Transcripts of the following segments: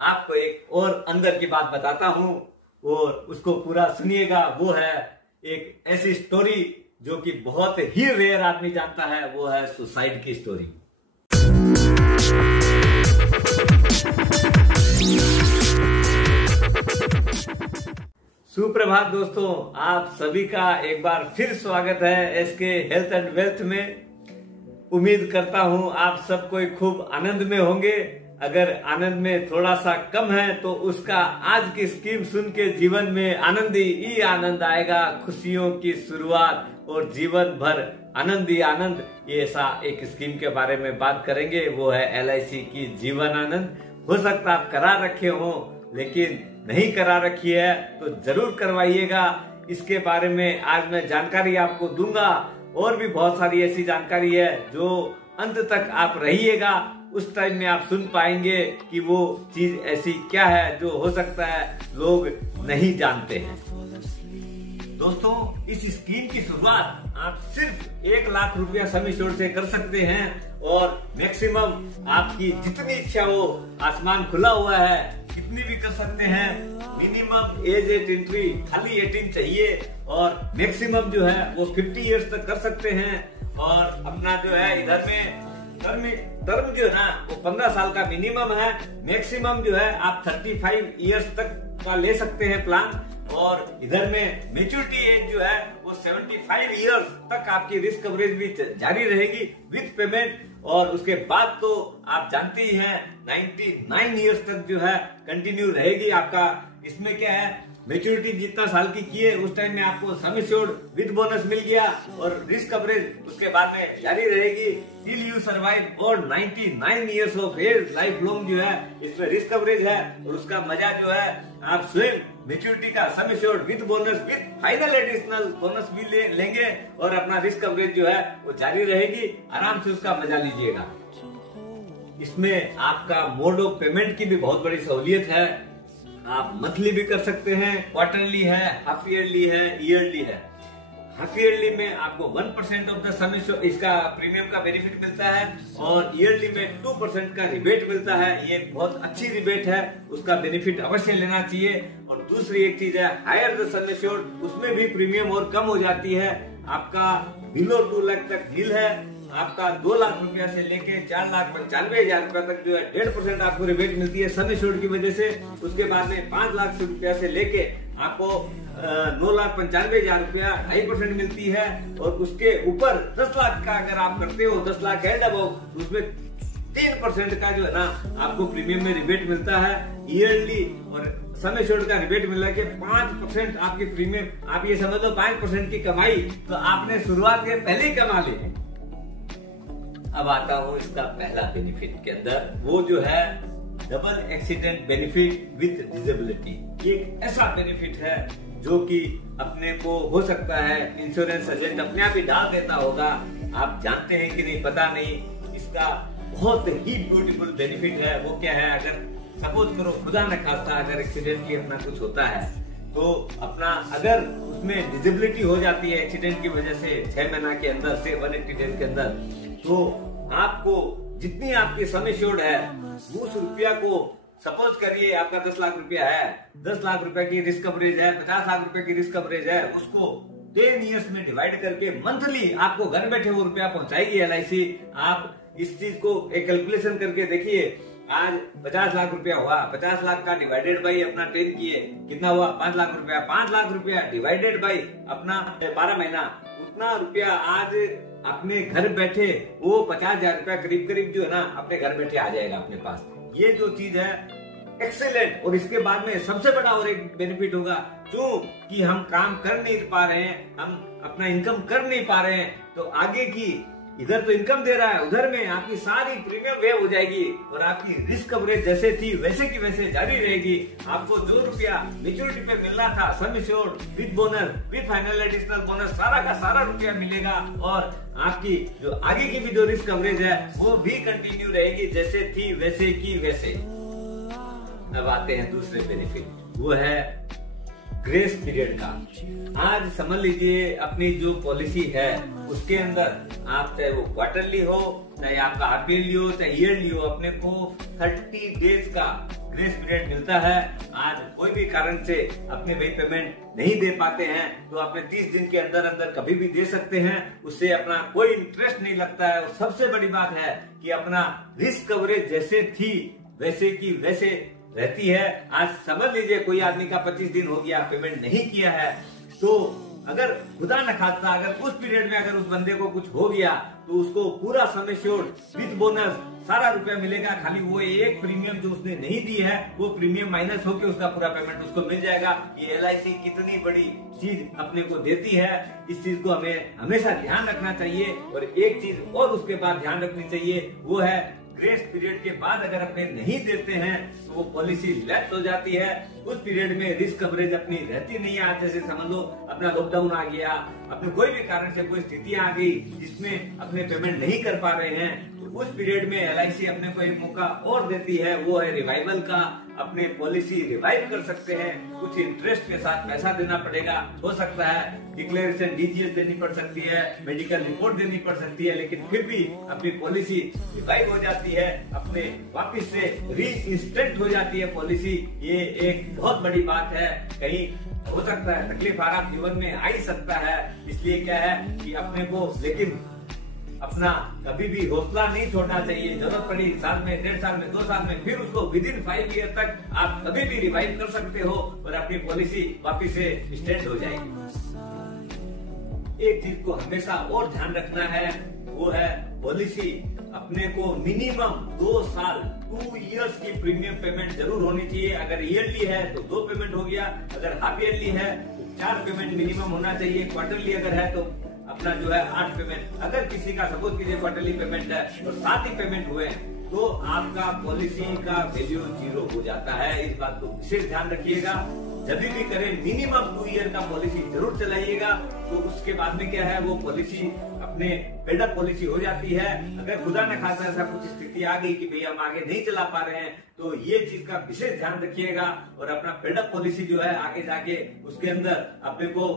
आपको एक और अंदर की बात बताता हूं और उसको पूरा सुनिएगा। वो है एक ऐसी स्टोरी जो कि बहुत ही रेयर आदमी जानता है, वो है सुसाइड की स्टोरी। सुप्रभात दोस्तों, आप सभी का एक बार फिर स्वागत है एसके हेल्थ एंड वेल्थ में। उम्मीद करता हूं आप सब कोई खूब आनंद में होंगे। अगर आनंद में थोड़ा सा कम है तो उसका आज की स्कीम सुन के जीवन में आनंद ही आनंद आएगा। खुशियों की शुरुआत और जीवन भर आनंद ही आनंद, ये ऐसा एक स्कीम के बारे में बात करेंगे। वो है LIC की जीवन आनंद। हो सकता आप करा रखे हो, लेकिन नहीं करा रखी है तो जरूर करवाइएगा। इसके बारे में आज मैं जानकारी आपको दूंगा और भी बहुत सारी ऐसी जानकारी है जो अंत तक आप रहिएगा, उस टाइम में आप सुन पाएंगे कि वो चीज ऐसी क्या है जो हो सकता है लोग नहीं जानते हैं। दोस्तों, इस स्कीम की शुरुआत आप सिर्फ 1 लाख रुपया सम एश्योर्ड से कर सकते हैं और मैक्सिमम आपकी जितनी इच्छा हो, आसमान खुला हुआ है, कितनी भी कर सकते हैं। मिनिमम एज एंट्री खाली 18 चाहिए और मैक्सिमम जो है वो 50 इयर्स तक कर सकते हैं। और अपना जो है इधर में टर्म जो है ना वो 15 साल का मिनिमम है। मैक्सिमम जो है आप 35 इयर्स तक का ले सकते हैं प्लान। और इधर में मैच्योरिटी एज जो है वो 75 इयर्स तक आपकी रिस्क कवरेज भी जारी रहेगी विद पेमेंट। और उसके बाद तो आप जानते ही हैं 99 इयर्स तक जो है कंटिन्यू रहेगी आपका। इसमें क्या है, मैच्योरिटी जितना साल की किए उस टाइम में आपको सम एश्योर्ड विद बोनस मिल गया और रिस्क कवरेज उसके बाद में जारी रहेगी टिल यू सर्वाइव। और 99 years of age life long जो है इसमें रिस्क कवरेज है। और उसका मजा जो है आप स्वयं मैच्योरिटी का sum assured with bonus with final additional bonus भी लेंगे और अपना रिस्क कवरेज जो है वो जारी रहेगी। आराम से उसका मजा लीजिएगा। इसमें आपका मोड ऑफ पेमेंट की भी बहुत बड़ी सहूलियत है। आप मंथली भी कर सकते हैं, क्वार्टरली है, हाफ ईयरली है, ईयरली है। हाफ ईयरली में आपको 1% ऑफ द सम एश्योर्ड इसका प्रीमियम का बेनिफिट मिलता है और ईयरली में 2% का रिबेट मिलता है। ये बहुत अच्छी रिबेट है, उसका बेनिफिट अवश्य लेना चाहिए। और दूसरी एक चीज है हायर द सम एश्योर्ड, उसमें भी प्रीमियम और कम हो जाती है। आपका बिलो 2 लाख तक डील है। आपका 2 लाख रुपया से लेके 4,95,000 रुपया तक जो है 1.5% आपको रिबेट मिलती है सम एश्योर्ड की वजह से। उसके बाद में 5 लाख रुपया से लेके आपको 9,95,000 रुपया 2.5% मिलती है। और उसके ऊपर 10 लाख का अगर आप करते हो, 10 लाख एंड अबव, उसमें 3% का जो है ना आपको प्रीमियम में रिबेट मिलता है। ईयरली और सम एश्योर्ड का रिबेट मिल रहा है कि 5% आपकी प्रीमियम, आप ये समझ लो 5% की कमाई तो आपने शुरुआत के पहले ही कमा ली है। अब आता हूँ इसका पहला बेनिफिट के अंदर, वो जो है double accident benefit with disability. ये एक ऐसा बेनिफिट है जो कि अपने को हो सकता है इंश्योरेंस एजेंट अपने आप ही डाल देता होगा। आप जानते हैं कि नहीं पता नहीं। इसका बहुत ही ब्यूटीफुल बेनिफिट है। वो क्या है, अगर सपोज करो खुदा न खास्ता अगर एक्सीडेंटली अपना कुछ होता है तो अपना अगर उसमें डिसेबिलिटी हो जाती है एक्सीडेंट की वजह से 6 महीना के अंदर से 180 डेज के अंदर, तो आपको जितनी आपकी सम एश्योर्ड है उस रुपया को, सपोज करिए आपका 10 लाख रुपया है, 10 लाख रुपए की रिस्क कवरेज है, 50 लाख रुपए की रिस्क कवरेज है, उसको 10 इयर्स में डिवाइड करके मंथली आपको घर बैठे वो रुपया पहुंचाएगी LIC। आप इस चीज को एक कैलकुलेशन करके देखिए। आज 50 लाख रुपया हुआ, 50 लाख का डिवाइडेड बाई अपना 10 किए, कितना हुआ 5 लाख रुपया। 5 लाख रुपया डिवाइडेड बाई अपना 12 महीना, उतना रुपया आज अपने घर बैठे वो 50,000 रुपया करीब करीब जो है ना अपने घर बैठे आ जाएगा अपने पास। ये जो चीज है एक्सेलेंट। और इसके बाद में सबसे बड़ा और एक बेनिफिट होगा, क्योंकि हम काम कर नहीं पा रहे हैं, हम अपना इनकम कर नहीं पा रहे हैं, तो आगे की इधर तो इनकम दे रहा है, उधर में आपकी सारी प्रीमियम वेव हो जाएगी और आपकी रिस्क कवरेज जैसे थी वैसे की वैसे जारी रहेगी। आपको जो रुपया मैच्योरिटी पे मिलना था sum assured with bonus with final additional bonus, सारा का सारा रुपया मिलेगा। और आपकी जो आगे की भी जो रिस्क कवरेज है वो भी कंटिन्यू रहेगी जैसे थी वैसे की वैसे। अब आते हैं दूसरे बेनिफिट, वो है ग्रेस पीरियड का। आज समझ लीजिए अपनी जो पॉलिसी है उसके अंदर आप चाहे वो क्वार्टरली हो, चाहे आपका हाफ ईयरली हो, चाहे ईयरली हो, अपने को 30 डेज का ग्रेस पीरियड मिलता है। आज कोई भी कारण से अपने भाई पेमेंट नहीं दे पाते हैं तो अपने 30 दिन के अंदर अंदर कभी भी दे सकते हैं, उससे अपना कोई इंटरेस्ट नहीं लगता है। और सबसे बड़ी बात है कि अपना रिस्क कवरेज जैसे थी वैसे की वैसे रहती है। आज समझ लीजिए कोई आदमी का 25 दिन हो गया, पेमेंट नहीं किया है, तो अगर खुदा न खास्ता अगर उस पीरियड में अगर उस बंदे को कुछ हो गया तो उसको पूरा सम एश्योर्ड विद बोनस सारा रुपया मिलेगा। खाली वो एक प्रीमियम जो उसने नहीं दी है वो प्रीमियम माइनस होकर उसका पूरा पेमेंट उसको मिल जाएगा। ये LIC कितनी बड़ी चीज अपने को देती है, इस चीज को हमें हमेशा ध्यान रखना चाहिए। और एक चीज और उसके बाद ध्यान रखनी चाहिए, वो है ग्रेस पीरियड के बाद अगर अपने नहीं देते हैं तो वो पॉलिसी लैप्स हो जाती है। उस पीरियड में रिस्क कवरेज अपनी रहती नहीं है। आज जैसे समझ लो अपना लॉकडाउन आ गया, अपने कोई भी कारण से कोई स्थितियां आ गई जिसमें अपने पेमेंट नहीं कर पा रहे हैं, तो उस पीरियड में LIC अपने को एक मौका और देती है, वो है रिवाइवल का। अपने पॉलिसी रिवाइव कर सकते हैं, कुछ इंटरेस्ट के साथ पैसा देना पड़ेगा, हो सकता है डिक्लेरेशन DGS देनी पड़ सकती है, मेडिकल रिपोर्ट देनी पड़ सकती है, लेकिन फिर भी अपनी पॉलिसी रिवाइव हो जाती है, अपने वापिस से रीइंस्टेट हो जाती है पॉलिसी। ये एक बहुत बड़ी बात है। कहीं हो सकता है तकलीफ आराम जीवन में आ ही सकता है, इसलिए क्या है कि अपने को लेकिन अपना कभी भी हौसला नहीं छोड़ना चाहिए। जरूरत पड़ी साल में, 1.5 साल में, 2 साल में, फिर उसको विदिन 5 ईयर तक आप कभी भी रिवाइव कर सकते हो और अपनी पॉलिसी वापिस से स्टैंड हो जाएगी। एक चीज को हमेशा और ध्यान रखना है, वो है पॉलिसी अपने को मिनिमम 2 साल 2 इयर्स की प्रीमियम पेमेंट जरूर होनी चाहिए। अगर ईयरली है तो 2 पेमेंट हो गया, अगर हाफ ईयरली है तो 4 पेमेंट मिनिमम होना चाहिए, क्वार्टरली अगर है तो अपना जो है 8 पेमेंट। अगर किसी का सपोज कीजिए क्वार्टरली पेमेंट है तो 7 ही पेमेंट हुए तो आपका पॉलिसी का वैल्यू 0 हो जाता है। इस बात को विशेष ध्यान रखिएगा। जब भी करें मिनिमम 2 ईयर का पॉलिसी जरूर चलाइएगा, तो उसके बाद में क्या है वो पॉलिसी अपने पेडअप पॉलिसी हो जाती है। अगर खुदा न खासा ऐसा कुछ स्थिति आ गई कि भाई हम आगे नहीं चला पा रहे हैं तो ये चीज का विशेष ध्यान रखिएगा और अपना पेडअप पॉलिसी जो है आगे जाके उसके अंदर अपने को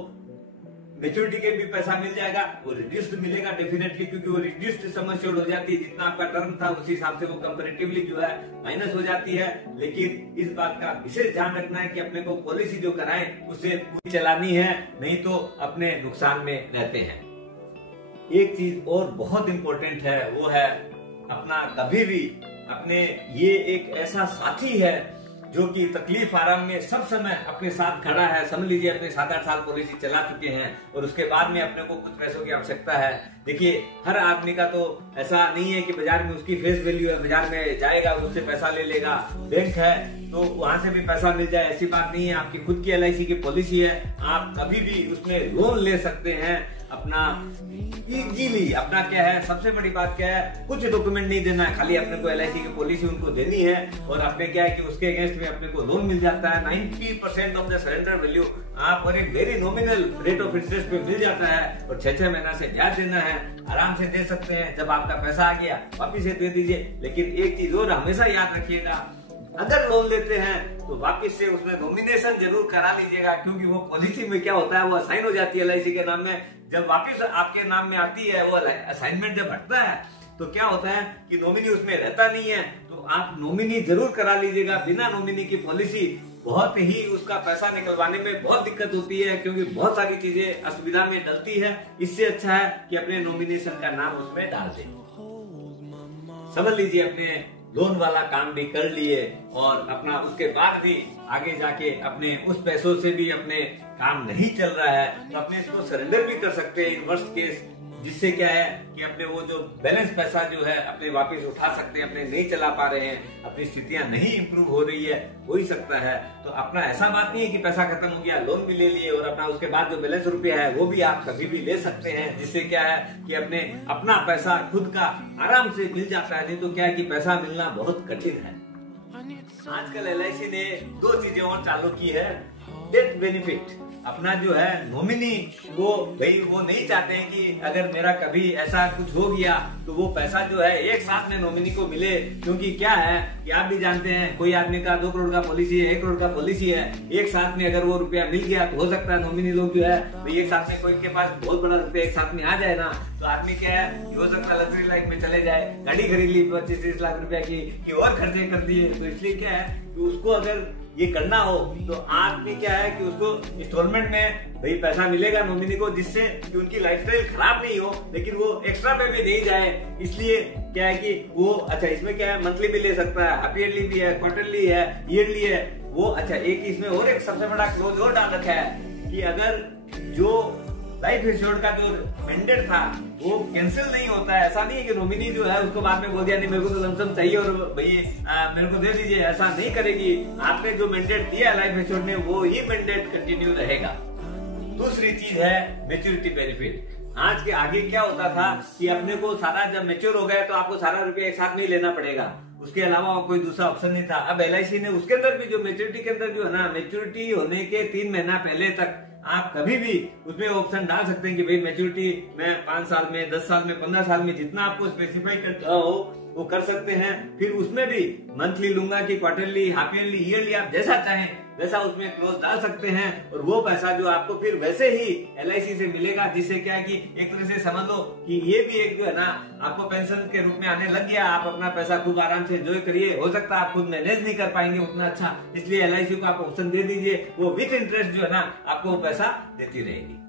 मेच्योरिटी के भी पैसा मिल जाएगा, वो रिड्यूस्ड मिलेगा डेफिनेटली, क्योंकि वो रिड्यूस्ड सम एश्योर्ड हो जाती है। जितना आपका टर्म था उस हिसाब से वो कंपैरेटिवली जो है माइनस हो जाती है। लेकिन इस बात का विशेष ध्यान रखना है कि अपने को पॉलिसी जो कराएं उसे पूरी चलानी है, नहीं तो अपने नुकसान में रहते हैं। एक चीज और बहुत इंपॉर्टेंट है, वो है अपना कभी भी अपने ये एक ऐसा साथी है जो कि तकलीफ आराम में सब समय अपने साथ खड़ा है। समझ लीजिए अपने 7-8 साल पॉलिसी चला चुके हैं और उसके बाद में अपने को कुछ पैसों की आवश्यकता है। देखिए हर आदमी का तो ऐसा नहीं है कि बाजार में उसकी फेस वैल्यू है, बाजार में जाएगा उससे पैसा ले लेगा, बैंक है तो वहां से भी पैसा मिल जाए, ऐसी बात नहीं है। आपकी खुद की LIC की पॉलिसी है, आप कभी भी उसमें लोन ले सकते हैं अपना इजीली। अपना क्या है सबसे बड़ी बात क्या है, कुछ डॉक्यूमेंट नहीं देना है, खाली अपने को LIC की पॉलिसी उनको देनी है और अपने क्या है कि उसके अगेंस्ट में अपने को लोन मिल जाता है। 90% ऑफ द सरेंडर वैल्यू आप और एक very nominal rate of interest पे मिल जाता है और 6-6 महीना से ब्याज देना है, आराम से दे सकते हैं। जब आपका पैसा आ गया वापिस से दे दीजिए। लेकिन एक चीज और हमेशा याद रखिएगा, अगर लोन लेते हैं तो वापिस से उसमें नॉमिनेशन जरूर करा लीजिएगा, क्योंकि वो पॉलिसी में क्या होता है वो असाइन हो जाती है LIC के नाम में। जब वापिस आपके नाम में आती है वो असाइनमेंट जब हटता है तो क्या होता है कि नॉमिनी उसमें रहता नहीं है, तो आप नॉमिनी जरूर करा लीजिएगा। बिना नॉमिनी की पॉलिसी बहुत ही उसका पैसा निकलवाने में बहुत दिक्कत होती है, क्योंकि बहुत सारी चीजें असुविधा में डलती है। इससे अच्छा है कि अपने नॉमिनेशन का नाम उसमें डाल दें। समझ लीजिए अपने लोन वाला काम भी कर लिए और अपना उसके बाद भी आगे जाके अपने उस पैसों से भी अपने काम नहीं चल रहा है तो अपने इसको सरेंडर भी कर सकते हैं इन वर्स्ट केस, जिससे क्या है कि अपने वो जो बैलेंस पैसा जो है अपने वापस उठा सकते हैं। अपने नहीं चला पा रहे हैं, अपनी स्थितियां नहीं इंप्रूव हो रही है, हो ही सकता है। तो अपना ऐसा बात नहीं है कि पैसा खत्म हो गया, लोन भी ले लिए और अपना उसके बाद जो बैलेंस रुपया है वो भी आप कभी भी ले सकते हैं, जिससे क्या है कि अपने अपना पैसा खुद का आराम से मिल जाता है। नहीं तो क्या है कि पैसा मिलना बहुत कठिन है। आजकल LIC ने 2 चीजें और चालू की है। Death benefit. अपना जो है नॉमिनी वो भाई वो नहीं चाहते हैं कि अगर मेरा कभी ऐसा कुछ हो गया तो वो पैसा जो है एक साथ में नॉमिनी को मिले। क्योंकि क्या है कि आप भी जानते हैं, कोई आदमी का 2 करोड़ का पॉलिसी है, 1 करोड़ का पॉलिसी है, एक साथ में अगर वो रुपया मिल गया तो हो सकता है नॉमिनी लोग जो है भाई एक साथ में कोई के पास बहुत बड़ा रुपया एक साथ में आ जाए ना, तो आदमी क्या है कि हो सकता है लग्जरी लाइफ में चले जाए, गाड़ी खरीद ली 25-30 लाख रुपया की और खर्चे कर दिए। तो इसलिए क्या है कि उसको अगर ये करना हो तो आदमी क्या है कि उसको इंस्टॉलमेंट में भाई पैसा मिलेगा नॉमिनी को, जिससे कि उनकी लाइफस्टाइल खराब नहीं हो, लेकिन वो एक्स्ट्रा पे भी नहीं जाए। इसलिए क्या है कि वो अच्छा इसमें क्या है मंथली भी ले सकता है, हाफ ईयरली भी है, क्वार्टरली है, ईयरली है वो। अच्छा एक इसमें और एक सबसे बड़ा क्लोज और डाल रखा है कि अगर जो लाइफ इंश्योरेंस का जो मैंडेट था वो कैंसिल नहीं होता है। ऐसा नहीं है कि नॉमिनी जो है उसको बाद में बोल दिया नहीं मेरे को तो लमसम चाहिए और भाई मेरे को दे दीजिए, ऐसा नहीं करेगी। आपने जो मैंडेट दिया है लाइफ इंश्योरेंस ने वो ही मैंडेट कंटिन्यू रहेगा। दूसरी चीज है मैच्योरिटी बेनिफिट। आज के आगे क्या होता था कि अपने को सारा जब मैच्योर हो गया तो आपको सारा रुपया एक साथ नहीं लेना पड़ेगा, उसके अलावा कोई दूसरा ऑप्शन नहीं था। अब LIC ने उसके अंदर भी जो मैच्योरिटी के अंदर जो है ना, मैच्योरिटी होने के 3 महीना पहले तक आप कभी भी उसमें ऑप्शन डाल सकते हैं कि भाई मैच्योरिटी में 5 साल में, 10 साल में, 15 साल में, जितना आपको स्पेसिफाई करना हो वो कर सकते हैं। फिर उसमें भी मंथली लूंगा कि क्वार्टरली, हाफ ईयरली, ईयरली, आप जैसा चाहें वैसा उसमें क्लोज डाल सकते हैं और वो पैसा जो आपको फिर वैसे ही LIC से मिलेगा। जिससे क्या है कि एक तरह से समझ लो कि ये भी एक जो है ना आपको पेंशन के रूप में आने लग गया। आप अपना पैसा खूब आराम से एंजॉय करिए। हो सकता है आप खुद मैनेज नहीं कर पाएंगे उतना अच्छा, इसलिए LIC को आप ऑप्शन दे दीजिए, वो विथ इंटरेस्ट जो है ना आपको वो पैसा देती रहेगी।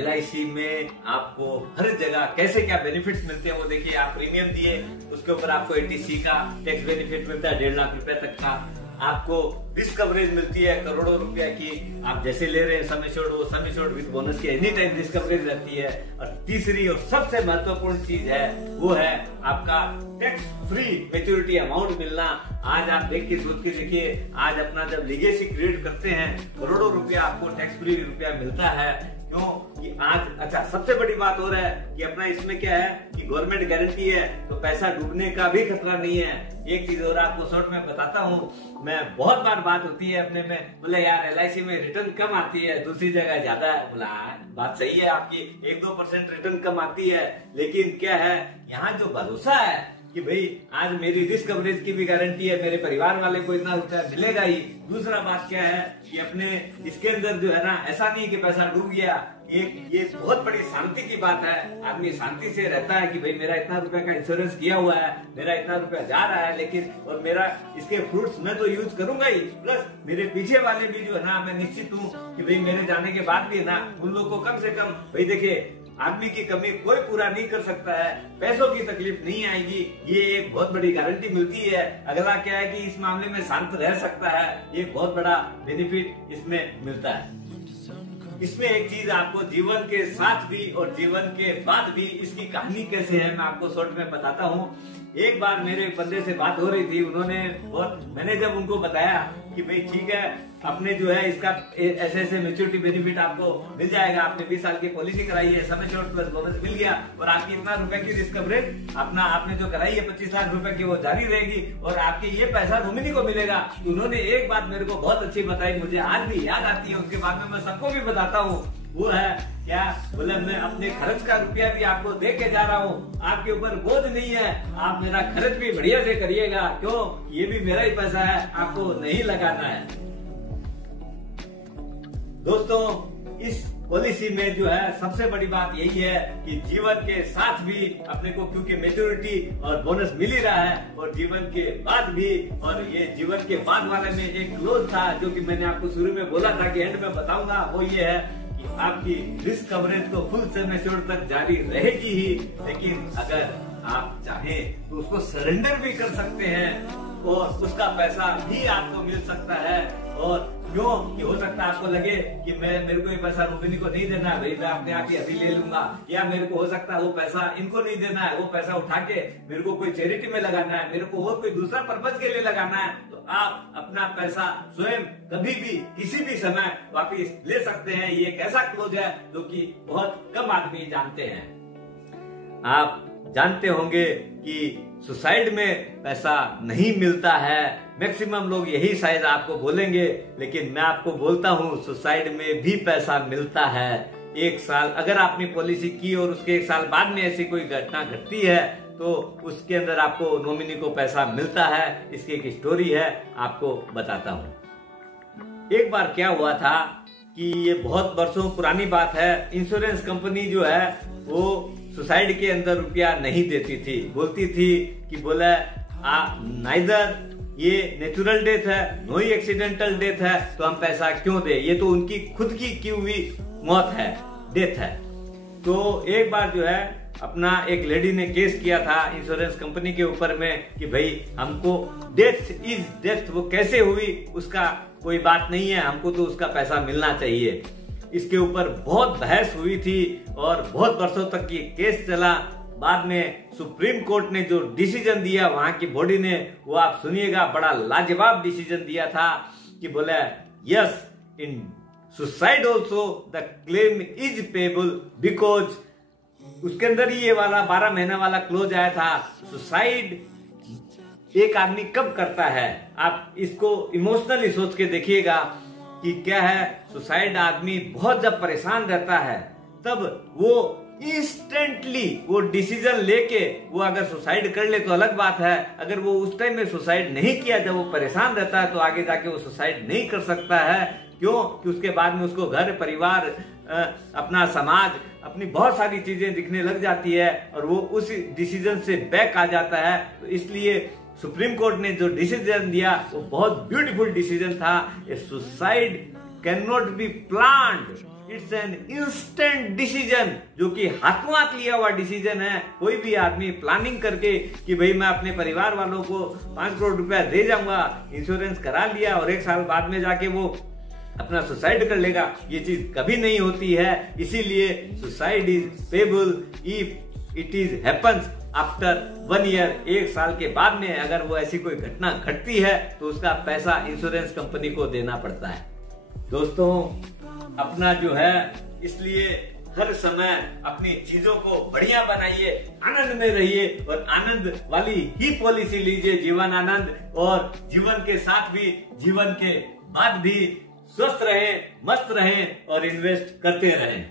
LIC में आपको हर जगह कैसे क्या बेनिफिट्स मिलते हैं वो देखिए। आप प्रीमियम दिए उसके ऊपर आपको ATC का टैक्स बेनिफिट मिलता है 1.5 लाख रुपए तक का। आपको रिस्क कवरेज मिलती है करोड़ों रुपया की, आप जैसे ले रहे हैं सम एश्योर्ड वो सम एश्योर्ड विद बोनस की एनी टाइम रिस्क कवरेज रहती है। और तीसरी और सबसे महत्वपूर्ण चीज है वो है आपका टैक्स फ्री मैच्योरिटी अमाउंट मिलना। आज आप देख के सोच के देखिए, आज अपना जब लीगेसी क्रिएट करते हैं करोड़ों रुपया आपको टैक्स फ्री रुपया मिलता है। क्यों कि आज अच्छा सबसे बड़ी बात हो रहा है कि अपना इसमें क्या है कि गवर्नमेंट गारंटी है तो पैसा डूबने का भी खतरा नहीं है। एक चीज और आपको शॉर्ट में बताता हूँ, मैं बहुत बार बात होती है अपने में, बोले यार LIC में रिटर्न कम आती है दूसरी जगह ज्यादा है। बोला बात सही है आपकी, 1-2% रिटर्न कम आती है, लेकिन क्या है यहाँ जो भरोसा है कि भाई आज मेरी रिस्क कवरेज की भी गारंटी है, मेरे परिवार वाले को इतना रुपया मिलेगा ही। दूसरा बात क्या है कि अपने इसके अंदर जो है ना ऐसा नहीं कि पैसा डूब गया। ये बहुत बड़ी शांति की बात है। आदमी शांति से रहता है कि भाई मेरा इतना रुपया का इंश्योरेंस किया हुआ है, मेरा इतना रुपया जा रहा है, लेकिन और मेरा इसके फ्रूट्स मैं तो यूज करूंगा ही, प्लस मेरे पीछे वाले भी जो है ना मैं निश्चित हूँ कि भाई मेरे जाने के बाद भी ना उन लोग को कम से कम भाई देखिए आदमी की कमी कोई पूरा नहीं कर सकता है, पैसों की तकलीफ नहीं आएगी, ये एक बहुत बड़ी गारंटी मिलती है। अगला क्या है कि इस मामले में शांत रह सकता है, ये बहुत बड़ा बेनिफिट इसमें मिलता है। इसमें एक चीज आपको जीवन के साथ भी और जीवन के बाद भी इसकी कहानी कैसे है मैं आपको शॉर्ट में बताता हूँ। एक बार मेरे एक बंदे से बात हो रही थी, मैंने जब उनको बताया कि भाई ठीक है अपने जो है इसका ऐसे मैच्योरिटी बेनिफिट आपको मिल जाएगा, आपने 20 साल की पॉलिसी कराई है, सम एश्योर्ड प्लस बोनस मिल गया और आपकी इतना रुपए की रिस्क कवरेज अपना आपने जो कराई है 25 लाख रुपए की वो जारी रहेगी और आपके ये पैसा नॉमिनी को मिलेगा। उन्होंने एक बात मेरे को बहुत अच्छी बताई, मुझे आज भी याद आती है, उसके बाद में मैं सबको भी बताता हूँ। वो है क्या बोले, मैं अपने खर्च का रुपया भी आपको दे के जा रहा हूँ, आपके ऊपर बोझ नहीं है, आप मेरा खर्च भी बढ़िया से करिएगा। क्यों, ये भी मेरा ही पैसा है, आपको नहीं लगाना है। दोस्तों इस पॉलिसी में जो है सबसे बड़ी बात यही है कि जीवन के साथ भी अपने को क्योंकि मैच्योरिटी और बोनस मिल ही रहा है और जीवन के बाद भी, और ये जीवन के बाद वाले में एक क्लोज था जो कि मैंने आपको शुरू में बोला था कि एंड में बताऊंगा, वो ये है कि आपकी रिस्क कवरेज तो फुल सम एश्योर्ड तक जारी रहेगी ही, लेकिन अगर आप चाहें तो उसको सरेंडर भी कर सकते हैं और उसका पैसा भी आपको मिल सकता है। और क्यों कि हो सकता है आपको लगे कि मेरे को ये पैसा नॉमिनी को नहीं देना है, भाई मैं अपने आप ही अभी ले लूंगा, या मेरे को हो सकता है वो पैसा इनको नहीं देना है, वो पैसा उठा के मेरे को कोई चैरिटी में लगाना है, मेरे को और कोई दूसरा पर्पज के लिए लगाना है, तो आप अपना पैसा स्वयं कभी भी किसी भी समय वापिस ले सकते हैं। ये एक ऐसा क्लोज है जो कि बहुत कम आदमी जानते हैं। आप जानते होंगे कि सुसाइड में पैसा नहीं मिलता है, मैक्सिमम लोग यही शायद आपको बोलेंगे, लेकिन मैं आपको बोलता हूँ सुसाइड में भी पैसा मिलता है। एक साल अगर आपने पॉलिसी की और उसके एक साल बाद में ऐसी कोई घटना घटती है तो उसके अंदर आपको नॉमिनी को पैसा मिलता है। इसकी एक स्टोरी है, आपको बताता हूँ। एक बार क्या हुआ था कि ये बहुत वर्षों पुरानी बात है। इंश्योरेंस कंपनी जो है वो सुसाइड के अंदर रुपया नहीं देती थी, बोलती थी कि बोले नाइदर ये नेचुरल डेथ है नो ही एक्सीडेंटल डेथ है, तो हम पैसा क्यों दे, ये तो उनकी खुद की हुई मौत है, डेथ है। तो एक बार जो है अपना एक लेडी ने केस किया था इंश्योरेंस कंपनी के ऊपर में कि भाई हमको डेथ इज डेथ, वो कैसे हुई उसका कोई बात नहीं है, हमको तो उसका पैसा मिलना चाहिए। इसके ऊपर बहुत बहस हुई थी और बहुत वर्षों तक ये केस चला। बाद में सुप्रीम कोर्ट ने जो डिसीजन दिया वहां की बॉडी ने, वो आप सुनिएगा, बड़ा लाजवाब डिसीजन दिया था कि बोले yes in suicide also the claim is payable because उसके अंदर ही ये वाला 12 महीना वाला क्लोज आया था। सुसाइड एक आदमी कब करता है, आप इसको इमोशनली सोच के देखिएगा कि क्या है। सुसाइड आदमी बहुत जब परेशान रहता है तब वो इंस्टेंटली वो डिसीजन लेके वो अगर सुसाइड कर ले तो अलग बात है। अगर वो उस टाइम में सुसाइड नहीं किया जब वो परेशान रहता है तो आगे जाके वो सुसाइड नहीं कर सकता है। क्यों कि उसके बाद में उसको घर परिवार अपना समाज अपनी बहुत सारी चीजें दिखने लग जाती है और वो उस डिसीजन से बैक आ जाता है। तो इसलिए सुप्रीम कोर्ट ने जो डिसीजन दिया वो बहुत ब्यूटीफुल डिसीजन था। A suicide can not be planned, it's an instant decision, जो कि हाथों हाथ लिया हुआ डिसीजन है। कोई भी आदमी प्लानिंग करके कि भाई मैं अपने परिवार वालों को 5 करोड़ रुपया दे जाऊंगा, इंश्योरेंस करा लिया और एक साल बाद में जाके वो अपना सुसाइड कर लेगा, ये चीज कभी नहीं होती है। इसीलिए suicide is payable if it is happens after 1 year, 1 साल के बाद में अगर वो ऐसी कोई घटना घटती है तो उसका पैसा इंश्योरेंस कंपनी को देना पड़ता है। दोस्तों अपना जो है, इसलिए हर समय अपनी चीजों को बढ़िया बनाइए, आनंद में रहिए और आनंद वाली ही पॉलिसी लीजिए, जीवन आनंद, और जीवन के साथ भी जीवन के बाद भी स्वस्थ रहें, मस्त रहें और इन्वेस्ट करते रहें।